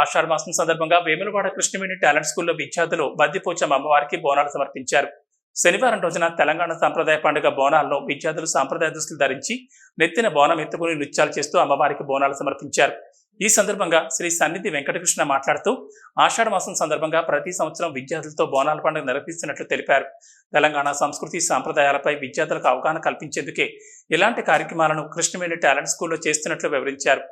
ఆషాఢ మాసం సందర్భంగా వేములవాడ కృష్ణవేణి టాలెంట్ స్కూల్లో విద్యార్థులు బద్దిపోచం అమ్మవారికి బోనాలు సమర్పించారు. శనివారం రోజున తెలంగాణ సాంప్రదాయ పండుగ బోనాలను విద్యార్థులు సాంప్రదాయ దుస్తులు ధరించి నెత్తిన బోనం ఎత్తుకుని నృత్యాలు చేస్తూ అమ్మవారికి బోనాలు సమర్పించారు. ఈ సందర్భంగా శ్రీ సన్నిధి వెంకటకృష్ణ మాట్లాడుతూ ఆషాఢ మాసం సందర్భంగా ప్రతి సంవత్సరం విద్యార్థులతో బోనాల పండుగ నిర్వహిస్తున్నట్లు తెలిపారు. తెలంగాణ సంస్కృతి సాంప్రదాయాలపై విద్యార్థులకు అవగాహన కల్పించేందుకే ఇలాంటి కార్యక్రమాలను కృష్ణవేణి టాలెంట్ స్కూల్లో చేస్తున్నట్లు వివరించారు.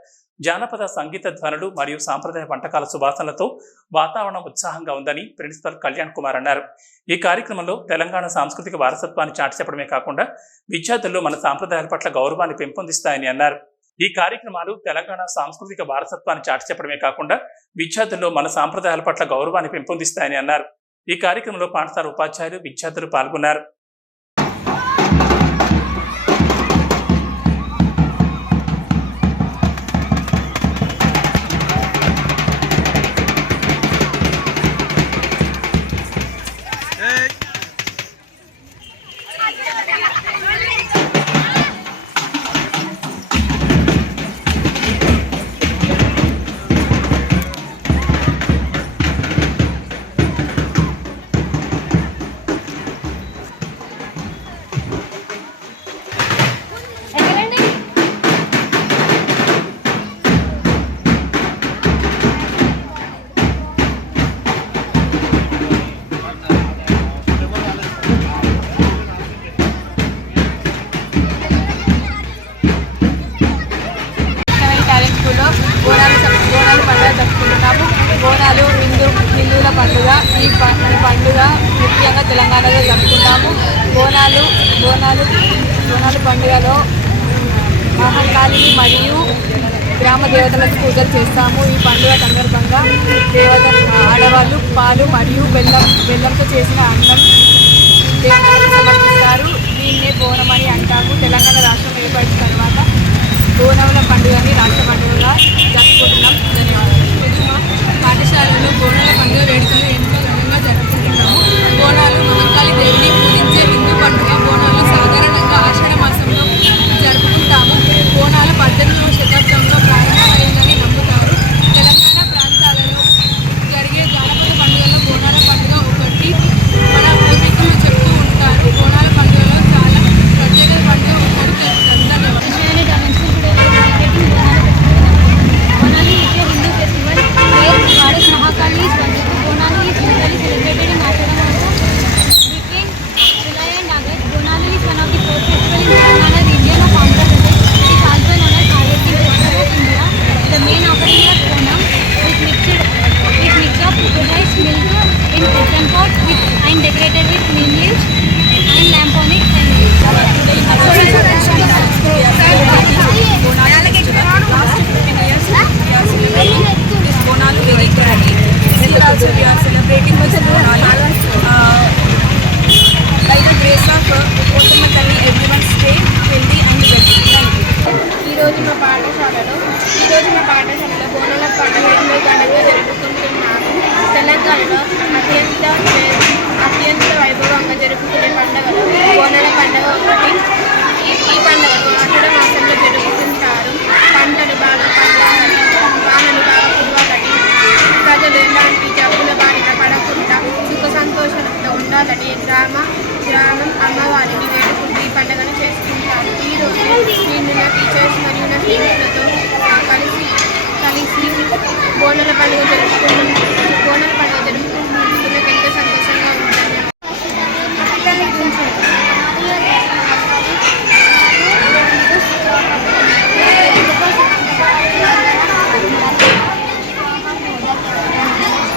జానపద సంగీత ధ్వనులు మరియు సాంప్రదాయ వంటకాల సువాసనలతో వాతావరణం ఉత్సాహంగా ఉందని ప్రిన్సిపల్ కళ్యాణ్ కుమార్ అన్నారు. ఈ కార్యక్రమంలో తెలంగాణ సాంస్కృతిక వారసత్వాన్ని చాటి చెప్పడమే కాకుండా విద్యార్థుల్లో మన సాంప్రదాయాల పట్ల గౌరవాన్ని పెంపొందిస్తాయని అన్నారు. ఈ కార్యక్రమాలు తెలంగాణ సాంస్కృతిక వారసత్వాన్ని చాటి చెప్పడమే కాకుండా విద్యార్థుల్లో మన సాంప్రదాయాల పట్ల గౌరవాన్ని పెంపొందిస్తాయని అన్నారు. ఈ కార్యక్రమంలో పాఠశాల ఉపాధ్యాయులు విద్యార్థులు పాల్గొన్నారు. జరుపుకుంటున్నాము బోనాలు హిందూ హిందువుల పండుగ ఈ పండుగ ముఖ్యంగా తెలంగాణలో జరుపుకుంటాము. బోనాలు బోనాలు బోనాలు పండుగలో మహంకాళిని మరియు గ్రామ దేవతలకు పూజలు చేస్తాము. ఈ పండుగ సందర్భంగా దేవత ఆడవాళ్ళు పాలు మరియు బెల్లం బెల్లంతో చేసిన అన్నం దేవతలకు సమర్పిస్తారు. దీన్నే బోనం అని అంటాము. తెలంగాణ రాష్ట్రం ఏర్పడిన తర్వాత బోనముల పండుగని రాష్ట్ర పండుగగా